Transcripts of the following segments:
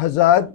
1000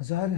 1000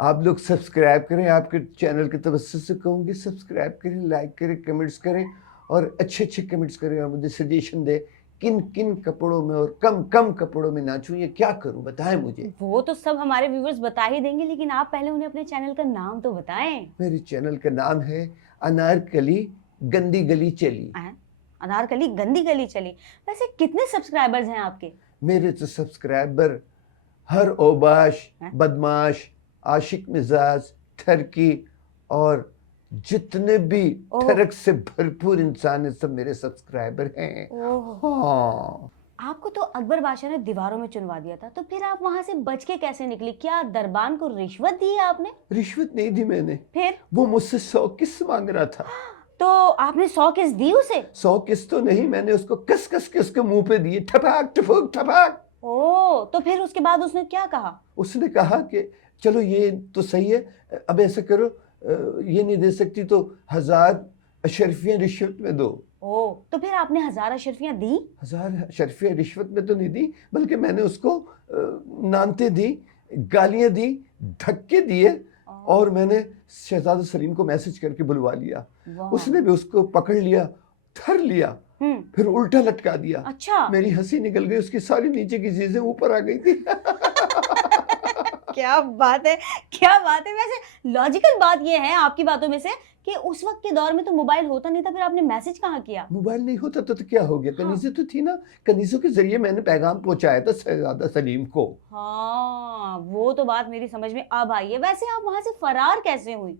آپ لوگ سبسکرائب کریں, آپ کے چینل کے توسط سے کہوں گی سبسکرائب کریں, لائک کریں, کمنٹس کریں اور اچھے اچھے کمنٹس کریں اور مجھے سجیشن دیں کن کن کپڑوں میں اور کم کم کپڑوں میں ناچوں, یہ کیا کروں بتائیں مجھے. وہ تو سب ہمارے ویورز بتا ہی دیں گے, لیکن آپ پہلے انہیں اپنے چینل کا نام تو بتائیں. میرے چینل کا نام ہے انارکلی گندی گلی چلی. انارکلی گندی گلی چلی. ویسے کتنے سبسکرائبرز ہیں آپ کے؟ میرے تو سبسکرائبر ہر اوباش, بدماش, عاشق مزاج, ٹھرکی اور جتنے بھی ٹھرک سے بھرپور انسان ہیں سب میرے سبسکرائبر ہیں. ہاں. آپ کو تو اکبر بادشاہ نے دیواروں میں چنوا دیا تھا, تو پھر آپ وہاں سے بچ کے کیسے نکلی؟ کیا دربان کو رشوت دی ہے آپ نے؟ رشوت نہیں دی میں نے. پھر وہ مجھ سے 100 قسط مانگ رہا تھا. تو آپ نے 100 قسط دی اسے؟ 100 قسط تو نہیں, میں نے اس کو کس کس کے اس کے منہ پہ دیے, ٹھپاک ٹھپوک ٹھپاک. تو پھر اس کے بعد اس نے کیا کہا؟ اس نے کہا کہ چلو یہ تو صحیح ہے, اب ایسا کرو, یہ نہیں دے سکتی تو 1000 اشرفیاں رشوت میں دو. تو پھر آپ نے 1000 اشرفیاں دی؟ 1000 اشرفیاں رشوت میں تو نہیں دی, بلکہ میں نے اس کو نانتے دی, گالیاں دی, دھکے دیے, اور میں نے شہزادہ سلیم کو میسج کر کے بلوا لیا. اس نے بھی اس کو پکڑ لیا, تھر لیا, پھر الٹا لٹکا دیا. اچھا. میری ہنسی نکل گئی, اس کی ساری نیچے کی چیزیں اوپر آ گئی تھی. کیا بات ہے, کیا بات ہے. ویسے لاجیکل بات یہ ہے آپ کی باتوں میں سے کہ اس وقت کے دور میں تو موبائل ہوتا نہیں تھا, پھر آپ نے میسج کہاں کیا؟ موبائل نہیں ہوتا تو کیا ہو گیا, کنیزیں تو تھی نا, کنیزوں کے ذریعے میں نے پیغام پہنچایا تھا شہزادہ سلیم کو. ہاں, وہ تو بات میری سمجھ میں اب آئی ہے. ویسے آپ وہاں سے فرار کیسے ہوئی؟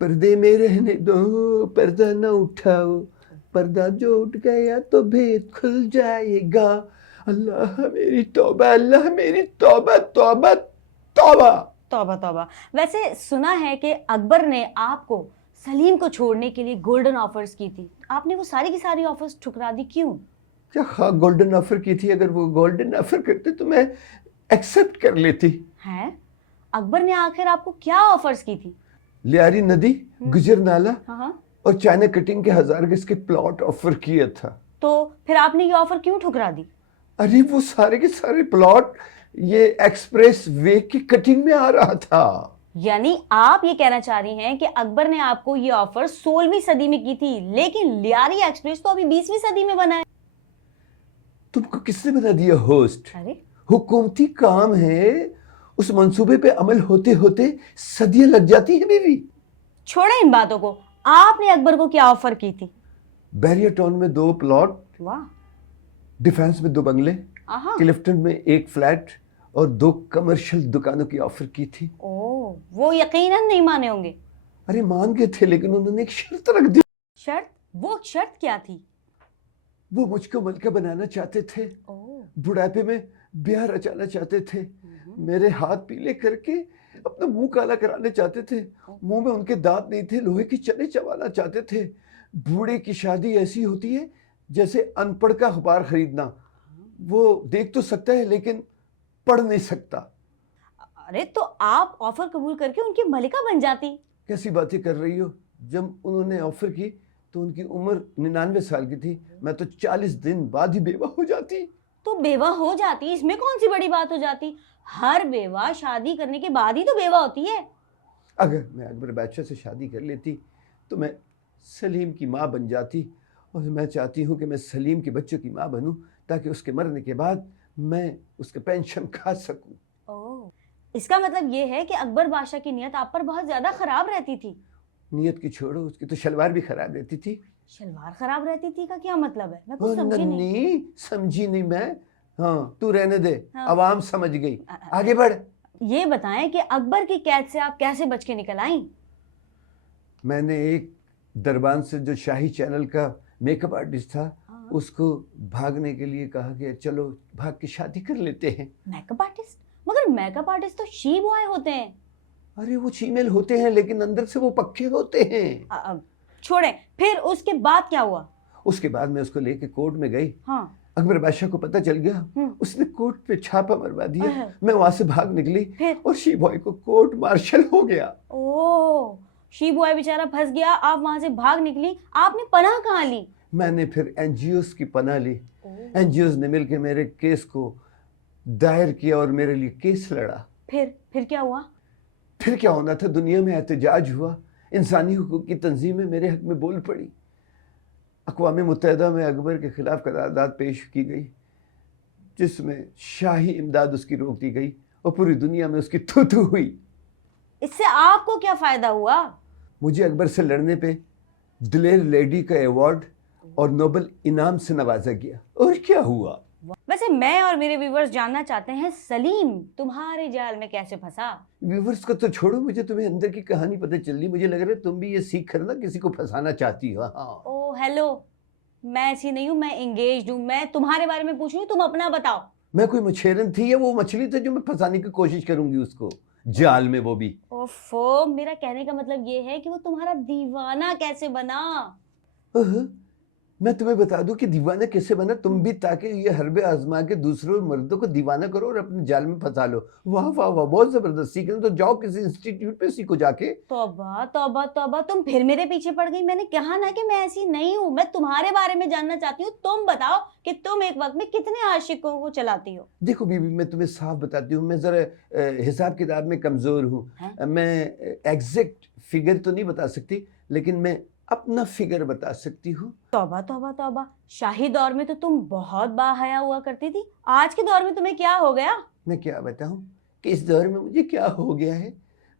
پردے میں رہنے دو, پردہ نہ اٹھاؤ, پردہ جو اٹھ گیا تو بھید کھل جائے گا. اللہ میری توبہ, اللہ میری توبہ, توبہ توبہ توبہ توبہ. ویسے سنا ہے کہ اکبر نے آپ کو سلیم کو چھوڑنے کے لیے گولڈن آفرز کی تھی, آپ نے وہ ساری کی ساری آفرز ٹھکرا دی, کیوں؟ کیا خواہ گولڈن آفر کی تھی, اگر وہ گولڈن آفر کرتے تو میں ایکسپٹ کر لیتی. ہے اکبر نے آخر آپ کو کیا آفرز کی تھی؟ لیاری ندی, گجر نالا اور چائنا کٹنگ کے 1000 گز کے پلاٹ آفر کیا تھا. تو پھر آپ نے یہ آفر کیوں ٹھکرا دی؟ ارے وہ سارے کے سارے پلاٹ یہ ایکسپریس وے کی کٹنگ میں آ رہا تھا. یعنی آپ یہ کہنا چاہ رہی ہیں کہ اکبر نے آپ کو یہ آفر 16ویں صدی میں کی تھی, لیکن لیاری ایکسپریس تو ابھی 20ویں صدی میں بنا ہے. تم کو کس نے بنا دیا ہوسٹ؟ ارے حکومتی کام ہے, اس منصوبے پہ عمل ہوتے ہوتے صدیاں لگ جاتی ہیں بیوی. چھوڑیں ان باتوں کو, آپ نے اکبر کو کیا آفر کی تھی؟ بیریا ٹاؤن میں 2 پلاٹ, واہ, ڈیفینس میں 2 بنگلے, کلفٹن میں 1 فلیٹ اور 2 کمرشل دکانوں کی آفر کی تھی. وہ یقیناً نہیں مانے ہوں گے. ارے مان گئے تھے, لیکن انہوں نے ایک شرط رکھ دی. شرط؟ وہ شرط کیا تھی؟ وہ مجھ کو ملکہ بنانا چاہتے تھے, بڑھاپے میں بیاہ رچانا چاہتے تھے, میرے ہاتھ پیلے کر کے اپنا منہ کالا کرانے چاہتے تھے, منہ میں ان کے دانت نہیں تھے, لوہے کی چنے چبانا چاہتے تھے. بوڑھے کی شادی ایسی ہوتی ہے جیسے ان پڑھ کا اخبار خریدنا, وہ دیکھ تو سکتا ہے لیکن پڑھ نہیں سکتا. ارے تو آپ آفر قبول کر کے ان کی ملکہ بن جاتی. کیسی باتیں کر رہی ہو, جب انہوں نے آفر کی تو ان کی عمر 99 سال کی تھی, میں تو 40 دن بعد ہی بیوہ ہو جاتی. تو بیوہ ہو جاتی, اس میں کون سی بڑی بات ہو جاتی؟ ہر بیوہ شادی کرنے کے بعد ہی تو بیوہ ہوتی ہے. اگر میں اکبر بادشاہ سے شادی کر لیتی تو میں سلیم کی ماں بن جاتی, اور میں چاہتی ہوں کہ میں سلیم کے بچوں کی ماں بنوں تاکہ اس کے مرنے کے بعد میں اس کے پینشن کھا سکوں. اس کا مطلب یہ ہے کہ اکبر بادشاہ کی نیت آپ پر بہت زیادہ خراب رہتی تھی. نیت کی چھوڑو, اس کی تو شلوار بھی خراب رہتی تھی. شلوار خراب رہتی تھی کا کیا مطلب ہے؟ میں کچھ سمجھی نہیں. سمجھی نہیں میں, ہاں تو رہنے دے, عوام سمجھ گئی, آگے بڑھ. یہ بتائیں کہ اکبر کی قید سے آپ کیسے بچ کے نکل آئیں؟ میں نے ایک دربان سے جو شاہی چینل کا میک اپ آرٹسٹ تھا, اس کو بھاگنے کے لیے کہا کہ چلو بھاگ کے شادی کر لیتے ہیں. Make up artist? مگر میک اپ آرٹسٹ تو شی بوائے ہوتے ہیں. ارے وہ شیمیل ہوتے ہیں لیکن اندر سے وہ پکے ہوتے ہیں. چھوڑیں, پھر اس کے بعد کیا ہوا؟ اس کے بعد میں اس کو لے کے کورٹ میں گئی. اکبر بادشاہ کو پتہ چل گیا, اس نے کورٹ پہ چھاپا مروا دیا. میں وہاں سے بھاگ نکلی اور شی بوائے کو کورٹ مارشل ہو گیا. شی بوائے بیچارہ پھنس گیا, آپ وہاں سے بھاگ نکلی. آپ نے پناہ کہاں لی؟ میں نے پھر این جی اوز کی پناہ لی. این جی اوز نے مل کے میرے کیس کو دائر کیا اور میرے لیے کیس لڑا. پھر کیا ہوا؟ پھر کیا ہونا تھا, دنیا میں احتجاج ہوا, انسانی حقوق کی تنظیمیں میرے حق میں بول پڑی, اقوام متحدہ میں اکبر کے خلاف قرارداد پیش کی گئی جس میں شاہی امداد اس کی روک دی گئی اور پوری دنیا میں اس کی تھو تھو ہوئی. اس سے آپ کو کیا فائدہ ہوا؟ مجھے اکبر سے لڑنے پہ دلیر لیڈی کا ایوارڈ اور نوبل انعام سے نوازا گیا. اور کیا ہوا؟ ویسے میں اور میرے ویورز جاننا چاہتے ہیں سلیم تمہارے جال میں کیسے پھنسا؟ ویورز کو تو چھوڑو, مجھے تمہیں اندر کی کہانی پتہ چل رہی. مجھے لگ رہا ہے تم بھی یہ سیکھ کر نا کسی کو پھنسانا چاہتی ہو. ہاں او ہیلو, میں ایسی نہیں ہوں, میں انگیجڈ ہوں. میں تمہارے بارے میں پوچھ رہی ہوں, تم اپنا بتاؤ. میں کوئی مچھیرن تھی یا وہ مچھلی تھی جو میں پھنسانے کی کوشش کروں گی اس کو جال میں, وہ بھی؟ اوفو, میرا کہنے کا مطلب یہ ہے کہ وہ تمہارا دیوانہ کیسے بنا؟ میں تمہیں بتا دوں کہ دیوانہ کیسے بنا. تم بھی تاکہ یہ حرب آزما کے دوسروں مردوں کو دیوانہ کرو اور اپنے جال میں پھنسا لو. واہ واہ واہ, بہت زبردست. سیکھنا تو جاؤ کسی انسٹیٹیوٹ پہ سیکھو جا کے. توبہ توبہ توبہ, تم پھر میرے پیچھے پڑ گئی. میں نے کہا نا کہ میں ایسی نہیں ہوں. میں تمہارے بارے میں جاننا چاہتی ہوں. تم بتاؤ کہ تم ایک وقت میں کتنے عاشقوں کو چلاتی ہو؟ دیکھو بی بی, میں تمہیں صاف بتاتی ہوں, میں ذرا حساب کتاب میں کمزور ہوں. میں ایگزیکٹ فگر تو نہیں بتا سکتی, لیکن میں اپنا فگر بتا سکتی ہوں. توبہ توبہ توبہ, شاہی دور میں تو تم بہت باحیا ہوا کرتی تھی. آج کے دور میں تمہیں کیا ہو گیا؟ میں کیا بتاؤں کہ اس دور میں مجھے کیا ہو گیا ہے.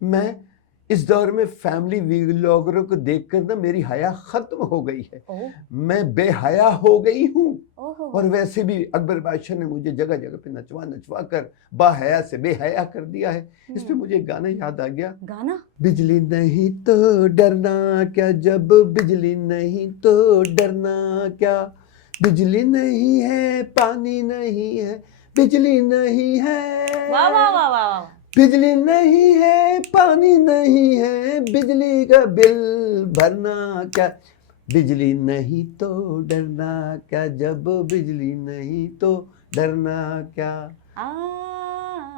میں اس دور میں فیملی ویلاگروں کو دیکھ کر نا میری حیا ختم ہو گئی ہے. میں بے حیا ہو گئی ہوں. اور ویسے بھی اکبر بادشاہ نے مجھے جگہ جگہ پہ نچوا کر با حیا سے بے حیا کر دیا ہے. اس پہ مجھے گانا یاد آ گیا. گانا؟ بجلی نہیں تو ڈرنا کیا, جب بجلی نہیں تو ڈرنا کیا, بجلی نہیں ہے پانی نہیں ہے, بجلی نہیں ہے, واہ واہ واہ واہ, بجلی نہیں ہے پانی نہیں ہے, بجلی کا بل بھرنا کیا, بجلی نہیں تو ڈرنا کیا, جب بجلی نہیں تو ڈرنا کیا.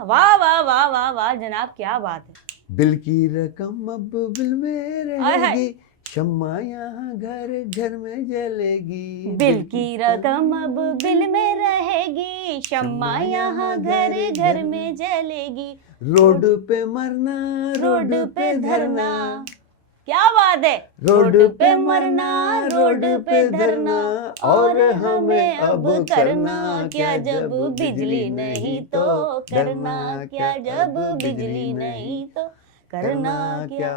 واہ واہ واہ واہ واہ جناب, کیا بات ہے. بل کی رقم اب بل میں رہے گی, شمع یہاں گھر گھر میں جلے گی. بل کی رقم اب بل میں رہے گی, شمع یہاں گھر گھر میں جلے گی. روڈ پہ مرنا روڈ پہ دھرنا, کیا بات ہے. روڈ پہ مرنا روڈ پہ دھرنا, اور ہمیں اب کرنا کیا, جب بجلی نہیں تو کرنا کیا, جب بجلی نہیں تو کرنا کیا.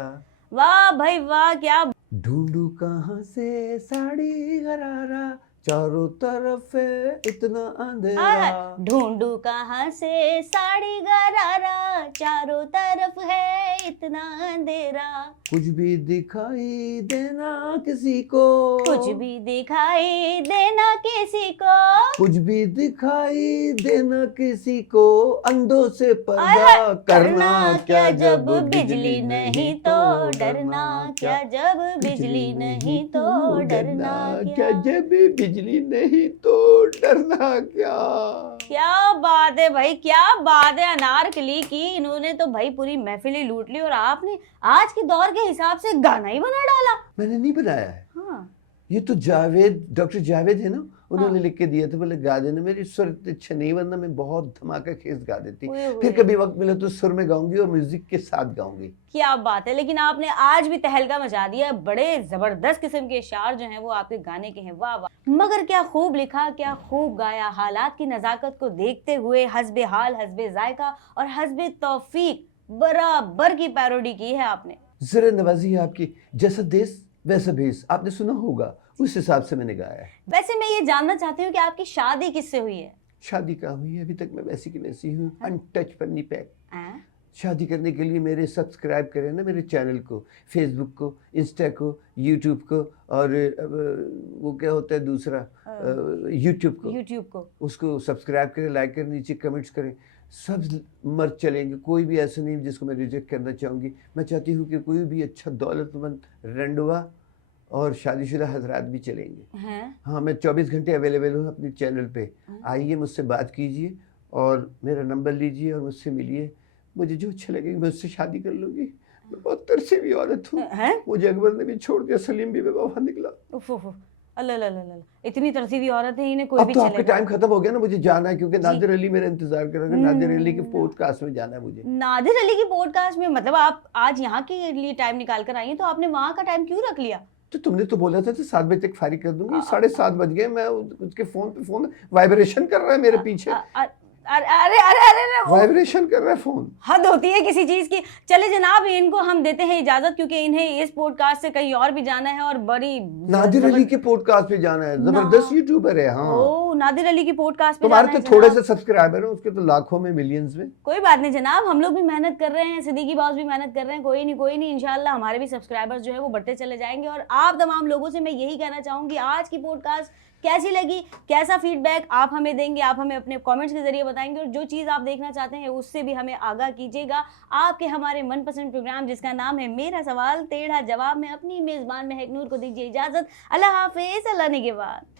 واہ بھائی واہ, کیا. ڈھونڈو کہاں سے ساڑی غرارا, چاروں طرف ہے اتنا اندھیرا. ڈھونڈو کہاں سے ساڑی غرارا, چاروں طرف ہے اتنا اندھیرا. کچھ بھی دکھائی دینا کسی کو, کچھ بھی دکھائی دینا کسی کو, کچھ بھی دکھائی دینا کسی کو, اندھوں سے پردہ کرنا کیا, جب بجلی نہیں تو ڈرنا کیا, جب بجلی نہیں تو ڈرنا کیا, جب بجلی نہیں تو ڈرنا کیا. کیا بات ہے بھائی, کیا بات ہے. انارکلی کی انہوں نے تو بھائی پوری محفل ہی لوٹ لی, اور آپ نے آج کے دور کے حساب سے گانا ہی بنا ڈالا. میں نے نہیں بنایا ہے. ہاں, یہ تو جاوید, ڈاکٹر جاوید ہے نا, انہوں نے لکھ کے دیا تھا, بولے گا دینا. میری سر اچھا نہیں, ورنہ میں بہت دھماکہ خیز گا دیتی. پھر کبھی وقت ملا تو سر میں گاؤں گی اور میوزک کے ساتھ گاؤں گی. کیا بات ہے. لیکن آپ نے آج بھی تہلکہ مچا دیا. بڑے زبردست قسم کے اشعار جو ہیں وہ آپ کے گانے کے ہیں. واہ واہ, مگر کیا خوب لکھا, کیا خوب گایا. حالات کی نزاکت کو دیکھتے ہوئے حسب حال, حسب ذائقہ اور حسب توفیق برابر کی پیروڈی کی ہے آپ نے. ذرا نوازی ہے آپ کی. جیسا دیس ویسا بھیس, آپ نے سنا ہوگا, اس حساب سے میں نے گایا ہے. ویسے میں یہ جاننا چاہتی ہوں کہ آپ کی شادی کس سے ہوئی ہے؟ شادی کہاں ہوئی ہے, ابھی تک میں ویسی کی ویسی ہوں, انٹچ پنی پیک. شادی کرنے کے لیے میرے سبسکرائب کریں نا میرے چینل کو, فیس بک کو, انسٹا کو, یوٹیوب کو, اور وہ کیا ہوتا ہے دوسرا, یوٹیوب کو, اس کو سبسکرائب کریں, لائک کریں, نیچے کمنٹس کریں. سب مرد چلیں گے, کوئی بھی ایسا نہیں جس کو میں ریجیکٹ کرنا چاہوں گی. میں چاہتی ہوں کہ کوئی بھی اچھا دولت مند رنڈوا اور شادی شدہ حضرات بھی چلیں گے. ہاں, میں 24 گھنٹے اویلیبل ہوں اپنے چینل پہ. آئیے, مجھ سے بات کیجئے اور میرا نمبر لیجئے اور مجھ سے ملیے. مجھے جو اچھا لگے گا میں اس سے شادی کر لوں گی. میں بہت ترسی بھی عورت ہوں. مجھے اکبر نے بھی چھوڑ دیا, سلیم بھی بے وفا نکلا. اللہ اللہ اللہ اللہ، اتنی ترسی ہوئی عورت ہے، انہیں کوئی اب بھی تو آپ کا چلے گا. ٹائم ختم ہو گیا نا، مجھے جانا ہے کیونکہ جی. نادر علی میرا انتظار کر رہا ہے. نادر علی کے پوڈ کاسٹ میں جانا ہے مجھے. نادر علی کی پوڈ کاسٹ میں؟ مطلب آپ آج یہاں کے لیے ٹائم نکال کر آئی ہیں، تو آپ نے وہاں کا ٹائم کیوں رکھ لیا؟ تو تم نے تو بولا تھا 7 بجے تک فارغ کر دوں گی. 7:30 بج گئے. میں اس کے فون پہ فون وائبریشن کر رہا ہے میرے پیچھے. ارے ارے ارے ارے، وائبریشن کر رہا ہے فون. حد ہوتی ہے کسی چیز کی. چلے جناب، ان کو ہم دیتے ہیں اجازت کیونکہ انہیں اس پوڈ کاسٹ سے کہیں اور بھی جانا ہے، اور بڑی نادر علی کے پوڈ کاسٹ پہ جانا ہے. زبردست یوٹیوبر ہے. ہاں، او، نادر علی کی پوڈ کاسٹ پہ تمہارے جانا ہے تو تھوڑے جناب. سے سبسکرائبر ہیں، اس کے تو لاکھوں میں، ملینز میں. کوئی بات نہیں جناب، ہم لوگ بھی محنت کر رہے ہیں، صدیقی باز بھی محنت کر رہے ہیں. کوئی نہیں انشاءاللہ ہمارے بھی سبسکرائبرز جو ہے وہ بڑھتے چلے جائیں گے. اور آپ تمام لوگوں سے میں یہی کہنا چاہوں گی، آج کی پوڈ کاسٹ کیسی لگی، کیسا فیڈ بیک آپ ہمیں دیں گے، آپ ہمیں اپنے کامنٹس کے ذریعے بتائیں گے. اور جو چیز آپ دیکھنا چاہتے ہیں اس سے بھی ہمیں آگاہ کیجیے گا. آپ کے ہمارے من پسند پروگرام جس کا نام ہے میرا سوال تیڑھا جواب میں اپنی میزبان مہک نور کو دیجیے اجازت. اللہ حافظ، اللہ نگہبان.